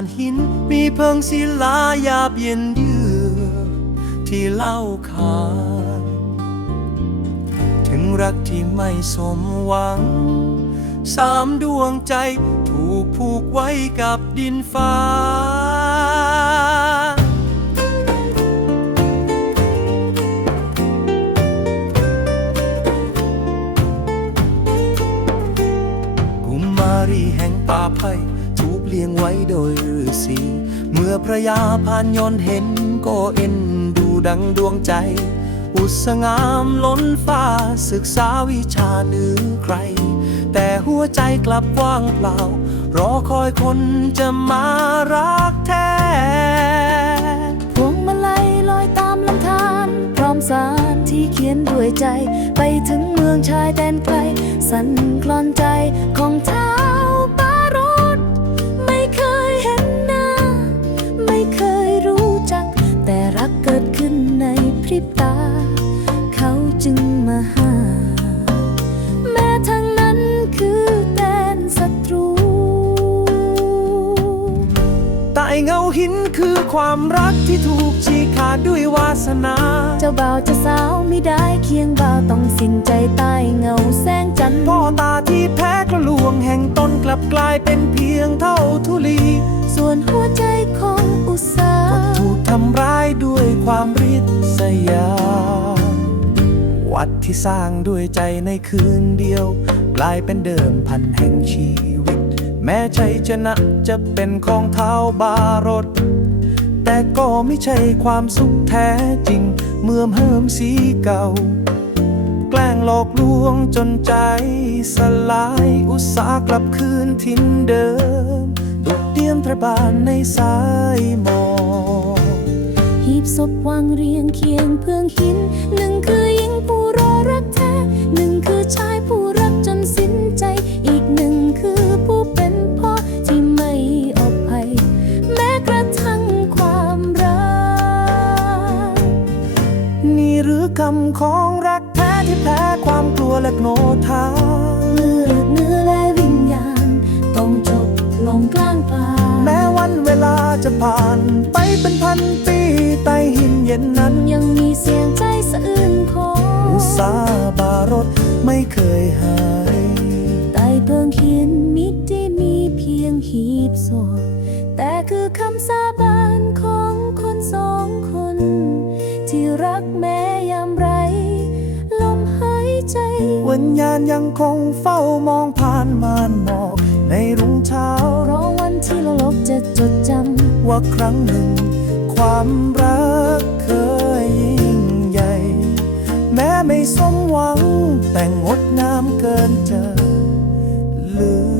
มีเพิงศิลายาบเย็นเยือกที่เล่าขานถึงรักที่ไม่สมหวัง สามดวงใจถูกผูกไว้กับดินฟ้ากุมารีแห่งป่าไผ่ ถูกเลี้ยงไว้โดยฤาษีเมื่อพระยาพานยนเห็นก็เอ็นดูดังดวงใจ อุสงามล้นฟ้าศึกษาวิชาเหนือใคร แต่หัวใจกลับว่างเปล่า รอคอยคนจะมารักแท้พวงมาลัยลอยตามลำธารพร้อมสารที่เขียนด้วยใจ ไปถึงเมืองชายแดนไกล สั่นคลอนใจของเท้า บตา เขาจึงมาหา แม้ทางนั้นคือแดนศัตรูใต้เงาหินคือความรักที่ถูกฉีกขาดด้วยวาสนา เจ้าบ่าวเจะสาวไม่ได้เคียงบ่าวต้องสิ้นใจใต้เงาแสงจันทร์พ่อตาที่แพ้กระลวงแห่งตนกลับกลายเป็นเพียงเท่าทุลี ส่วนหัวใจของอุตสาห ทำร้ายด้วยความริษยา วัดที่สร้างด้วยใจในคืนเดียว กลายเป็นเดิมพันแห่งชีวิต แม้ชัยชนะจะเป็นของเท้าบารถแต่ก็ไม่ใช่ความสุขแท้จริง เมื่อเฮิมสีเก่า แกล้งหลอกลวงจนใจสลายอุตสาหกลับคืนทิ้นเดิมดุดเดียมพระบานในสาย บวางเรียงเคียงเพื่องหิน หนึ่งคือหญิงผู้รอรักแท้ หนึ่งคือชายผู้รักจนสิ้นใจ อีกหนึ่งคือผู้เป็นพ่อที่ไม่อภัย แม้กระทั่งความรัก นี่หรือกรรมของรักแท้ที่แพ้ความกลัวและโง่ทา หีบศพแต่คือคำสาบานของคนสองคน ที่รักแม้ยามไร ลมหายใจ วิญญาณยังคงเฝ้ามองผ่านม่านหมอกในรุ่งเช้ารอวันที่โลกจะจดจำว่าครั้งหนึ่ง ความรักเคยยิ่งใหญ่ แม้ไม่สมหวังแต่งดงามเกินจะลืม